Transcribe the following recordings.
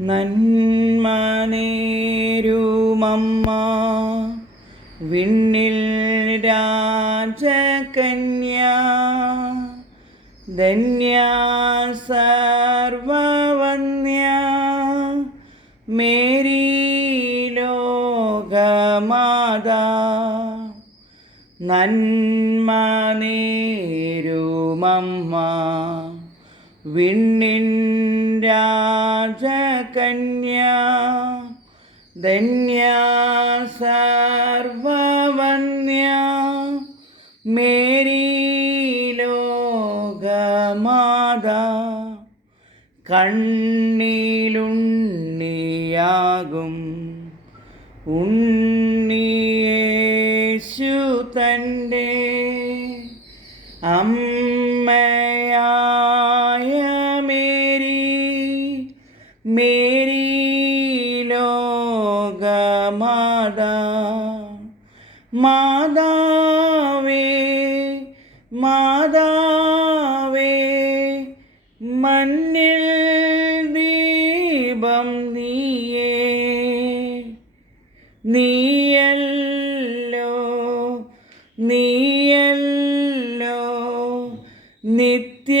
നന്മ നേരുമമ്മ വിണ്ണിൽ രാജകന്യ ധന്യ സർവവന്യ മേരി ലോകമാതാ. നന്മനേരുമമ്മ വിണ്ണിൻ രാജകന്യ ധന്യ സർവവന്യ മേരി ലോകമാത കണ്ണിലുണ്ണിയാകും. ഉണ്ണിയേശു തന്റെ അമ്മയായ ലോകമാതാ മാതാവേ മാതാവേ മണ്ണിൽ ദീപം നീയേ. നീയല്ലോ നീയല്ലോ നിത്യ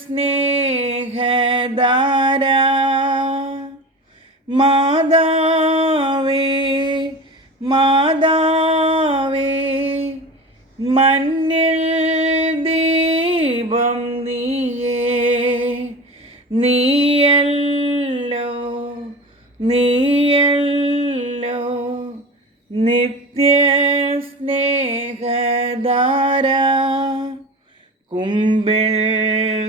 സ്നേഹധാര മാതാവേ മാതാവേ മണ്ണിൽ ദീപം നീയേ. നീയല്ലോ നീയല്ലോ നിത്യ സ്നേഹധാര കുമ്പിൾ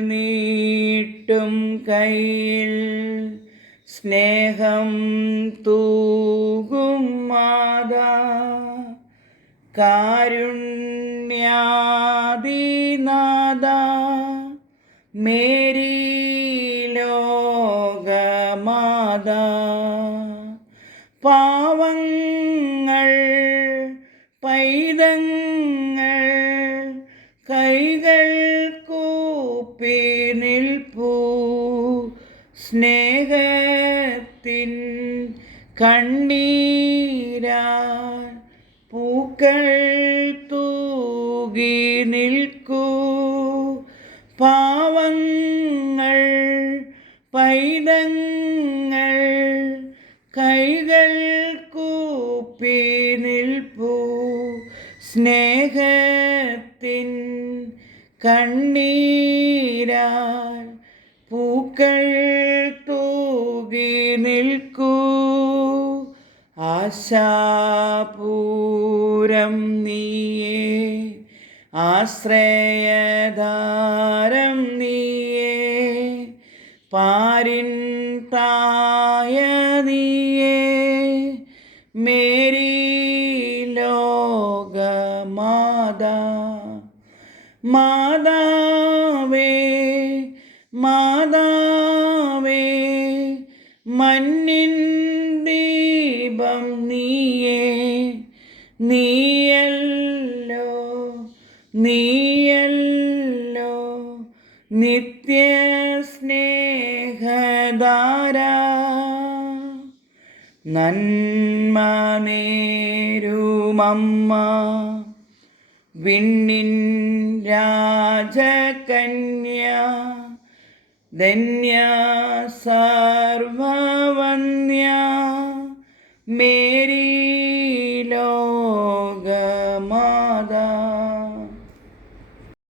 നീട്ടും കയ്യിൽ സ്നേഹം തൂകും മാതാ കാരുണ്യാദിനാഥ മേരി ലോകമാത. പാവങ്ങൾ പൈതങ്ങൾ കൈകൾ കൂപ്പി നിൽപ്പൂ. സ്നേഹത്തിൻ കണ്ണീരാ പൂക്കൾ തൂകി നിൽക്കൂ. പാവങ്ങൾ പൈതങ്ങൾ കൈകൾ കൂപ്പി നിൽപ്പൂ. സ്നേഹത്തിൻ കണ്ണീരാൽ തൂകി നിൽക്കൂ. ആശാപൂരം നീയേ ആശ്രയധാരം നീയേ പാരിൻ തായ നീയേ മേരി ലോകമാതാ മാതാവേ മാതാവേ. മണ്ണിൻ ദീപം നീയേ നീയല്ലോ നീയല്ലോ. നിത്യ സ്നേഹധാര നന്മ നേരുമമ്മ. വിണ്ണിൻ രാജകന്യ धन्या सार्ववन्या मे